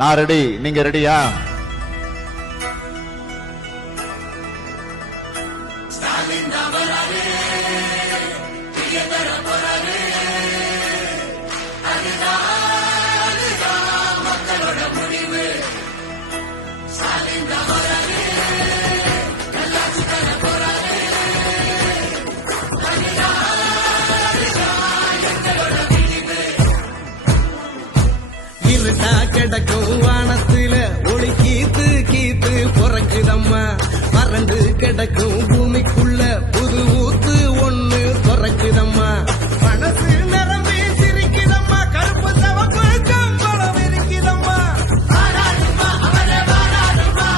நான் ரெடி, நீங்க ரெடியா? இருட்டா கிடக்கும் வானத்துல ஒளி கீத்து கீத்து பொறக்குதம்மா. மறந்து கிடக்கும் பூமிக்குள்ள புது ஊத்து ஒண்ணு பொறக்குதம்மா. மனசு நிரம்பி சிரிக்குதம்மா. கருப்பு சவப்பு சம்பளம் இருக்குதம்மா. ஆராருமா அவரே வாராருமா.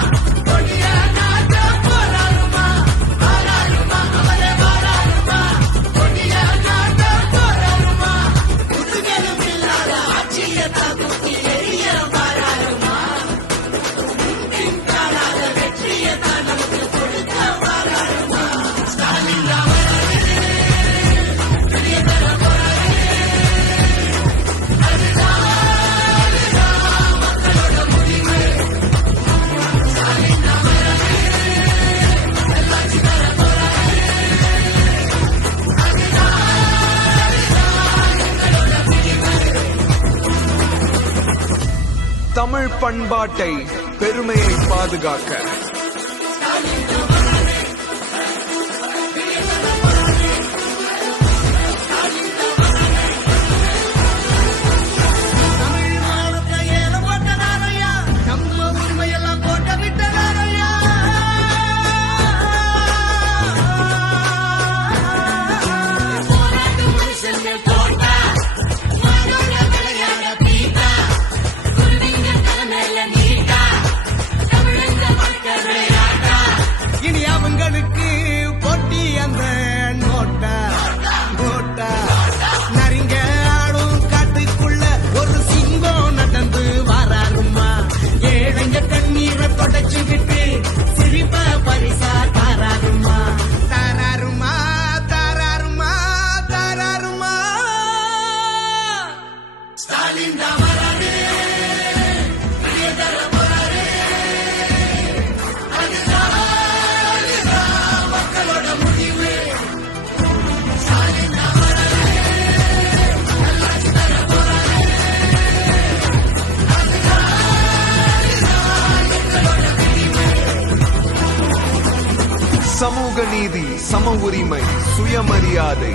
கொடிய நாட்ட போராருமா. ஆராருமா அவரே வாராருமா. கொடிய நாட்ட போராருமா. புதுகளும் இல்லாத ஆட்சிய தாக்குத்தி எரிய வாராருமா. முன்பின் காணாத வெற்றிய தான் நமக்கு கொடுக்க வாராருமா. ஸ்டாலின் தமிழ் பண்பாட்டை பெருமையை பாதுகாக்க தமிழ் மானத்தை ஏல போட்டதாரையா. நம்ம உரிமையெல்லாம் போட்ட விட்டதாரையா. போராட்டம் மனுஷன் தோட்டா. மனோட விளையாட பீட்டா. குருவிங்க தலைமையில நீட்டா. தமிழங்க வாழ்க்கை விளையாட்டா. இனி அவங்களுக்கு போட்டி அந்த நோட்டா. நோட்டா நரிங்க ஆடும் காட்டுக்குள்ள ஒரு சிங்கம் நடந்து வாராருமா. ஏழைங்க கண்ணீரை தொடச்சுக்கிட்டு சிரிப்ப பரிசா தாராருமா. தாராருமா தாராருமா தாராருமா. ஸ்டாலின் தான் வராரு. தர போறாரு. அதுதான் மக்களோட முடிவு. ஸ்டாலின் தான் வராரு. நல்லாட்சி தர போறாரு. அதுதான் மக்களோட முடிவு. சமூக நீதி, சம உரிமை, சுயமரியாதை